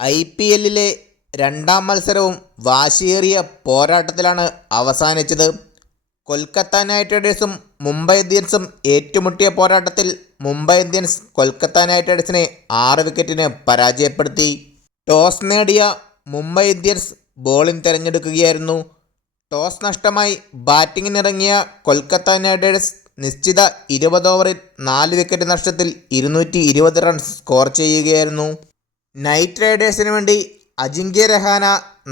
IPLിലെ രണ്ടാം മത്സരവും വാശിയേറിയ പോരാട്ടത്തിലാണ് അവസാനിച്ചത്. കൊൽക്കത്ത നൈറ്റ് റൈഡേഴ്സും മുംബൈ ഇന്ത്യൻസും ഏറ്റുമുട്ടിയ പോരാട്ടത്തിൽ മുംബൈ ഇന്ത്യൻസ് കൊൽക്കത്ത നൈറ്റ് റൈഡേഴ്സിനെ 6 വിക്കറ്റിന് പരാജയപ്പെടുത്തി. ടോസ് നേടിയ മുംബൈ ഇന്ത്യൻസ് ബോളിംഗ് തിരഞ്ഞെടുക്കുകയായിരുന്നു. ടോസ് നഷ്ടമായി ബാറ്റിങ്ങിനിറങ്ങിയ കൊൽക്കത്ത നൈറ്റ് റൈഡേഴ്സ് നിശ്ചിത 20 ഓവറിൽ 4 വിക്കറ്റ് നഷ്ടത്തിൽ 220 റൺസ് സ്കോർ ചെയ്യുകയായിരുന്നു. നൈറ്റ് റൈഡേഴ്സിന് വേണ്ടി അജിങ്ക്യ രഹാന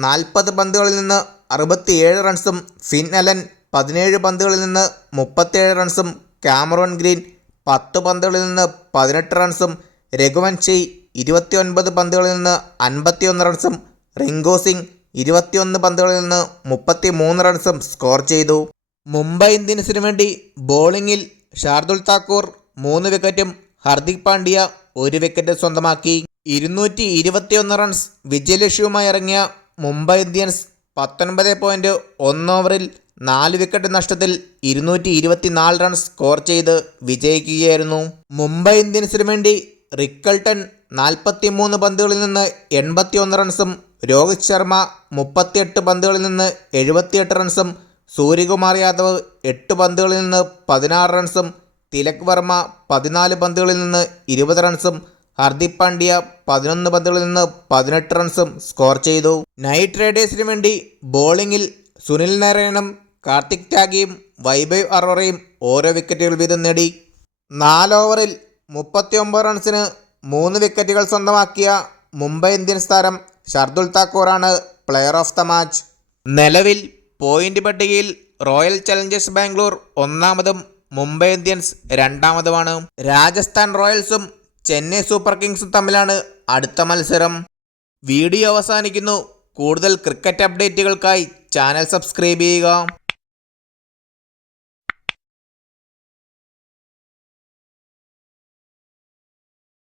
40 പന്തുകളിൽ നിന്ന് 67 റൺസും ഫിൻ അലൻ 17 പന്തുകളിൽ നിന്ന് 37 റൺസും കാമറൂൺ ഗ്രീൻ 10 പന്തുകളിൽ നിന്ന് 18 റൺസും രഘുവൻഷി 29 പന്തുകളിൽ നിന്ന് 51 റൺസും റിങ്കു സിംഗ് 21 പന്തുകളിൽ നിന്ന് 33 റൺസും സ്കോർ ചെയ്തു. മുംബൈ ഇന്ത്യൻസിനു വേണ്ടി ബോളിംഗിൽ ഷാർദുൽ താക്കൂർ 3 വിക്കറ്റും ഹർദിക് പാണ്ഡ്യ 1 വിക്കറ്റ് സ്വന്തമാക്കി. 221 റൺസ് വിജയലക്ഷ്യവുമായി ഇറങ്ങിയ മുംബൈ ഇന്ത്യൻസ് 19.1 ഓവറിൽ 4 വിക്കറ്റ് നഷ്ടത്തിൽ 224 റൺസ് സ്കോർ ചെയ്ത് വിജയിക്കുകയായിരുന്നു. മുംബൈ ഇന്ത്യൻസിനു വേണ്ടി റിക്കൾട്ടൺ 43 പന്തുകളിൽ നിന്ന് 81 റൺസും രോഹിത് ശർമ്മ 38 പന്തുകളിൽ നിന്ന് 78 റൺസും സൂര്യകുമാർ യാദവ് 8 പന്തുകളിൽ നിന്ന് 16 റൺസും തിലക് വർമ്മ 14 പന്തുകളിൽ നിന്ന് 20 റൺസും ഹർദിക് പാണ്ഡ്യ 11 പന്തുകളിൽ നിന്ന് 18 റൺസും സ്കോർ ചെയ്തു. നൈറ്റ് റൈഡേഴ്സിനു വേണ്ടി ബോളിംഗിൽ സുനിൽ നാരായണും കാർത്തിക് ത്യാഗിയും വൈഭവ് അറോറയും ഓരോ വിക്കറ്റുകൾ വീതം നേടി. 4 ഓവറിൽ 39 റൺസിന് 3 വിക്കറ്റുകൾ സ്വന്തമാക്കിയ മുംബൈ ഇന്ത്യൻസ് താരം ഷാർദുൽ താക്കൂറാണ് പ്ലെയർ ഓഫ് ദ മാച്ച്. നിലവിൽ പോയിന്റ് പട്ടികയിൽ റോയൽ ചലഞ്ചേഴ്സ് ബാംഗ്ലൂർ 1-ാമതും മുംബൈ ഇന്ത്യൻസ് 2-ാമതുമാണ്. രാജസ്ഥാൻ റോയൽസും ചെന്നൈ സൂപ്പർ കിങ്സും തമ്മിലാണ് അടുത്ത മത്സരം. വീഡിയോ അവസാനിക്കുന്നു. കൂടുതൽ ക്രിക്കറ്റ് അപ്ഡേറ്റുകൾക്കായി ചാനൽ സബ്സ്ക്രൈബ് ചെയ്യുക.